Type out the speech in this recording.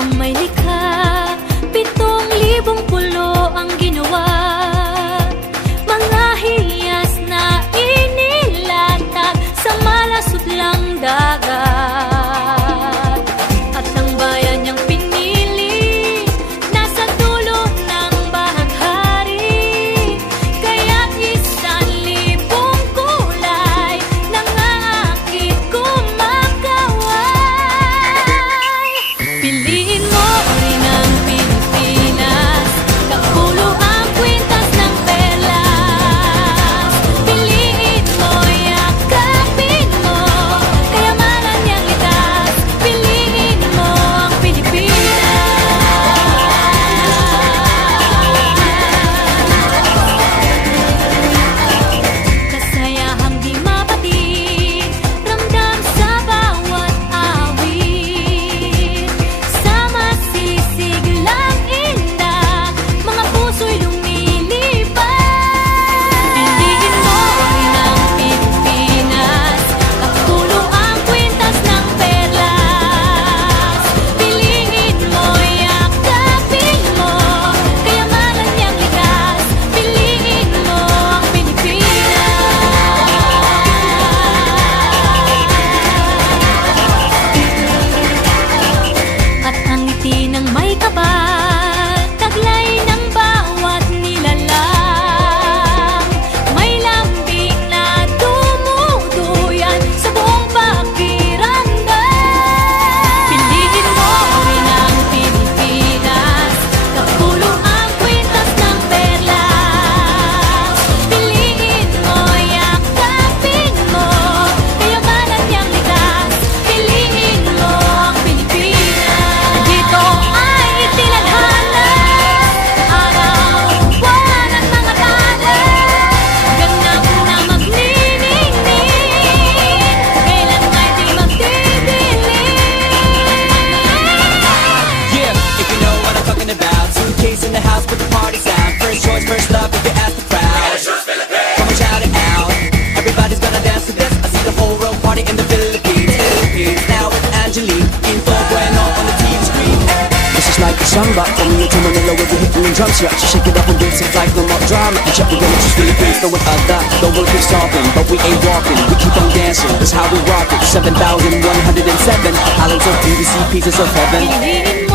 Ang may likha, 7,000 pulo ang ginawa. Mga hiyas na inilatag sa malasutlang dagat. At ang bayan niyang pinili nasa dulo ng bahaghari. Kaya 1,000 kulay nangangakit kumakaway. Piliin mo rin ang Pilipinas, kapulo ang kwintas ng perlas. Piliin mo, yakapin mo, kayamanan niyang litas. Piliin mo ang Pilipinas. Kasayahang di mapatid, ramdam sa bawat awit. Sama sisiglang indah, mga puso'y lumilipad. Piliin mo rin ang Pilipinas, kapulo ang kwintas ng perlas. Piliin mo, yakapin mo, kayamanan niyang likas. Piliin mo ang Pilipinas. At ang ngiti ng may kapal, taglay ng bawat nilalang. May lambing na dumuduyan sa buong pakiramdam. Piliin mo rin ang Pilipinas, kapulo ang kwintas ng perlas. Piliin mo, yakapin mo, kayamanan niyang likas. Piliin mo ang Pilipinas. Dito ay itinadhana, araw, buwan at mga talas. Ganap na magniningning, kailan may di magdidilim. Yeah, if you know what I'm talking about. Suitcase in the house with the party sound. First choice, first love, if you ask the crowd. Come on, shout it out. Everybody's gonna dance to this. I see the whole world party in the Philippines. Now with Angelique, Info Bueno on the TV screen. This is like a samba, from Manila to Manila with the hitting and drums. Yeah, so shake it up and dance it like no more drama. And check, we're gonna choose Philippines, no one other. The world keeps talking, but we ain't walking. We keep on dancing, that's how we rock it. 7,107 islands of beauty, see pieces of heaven. Piliin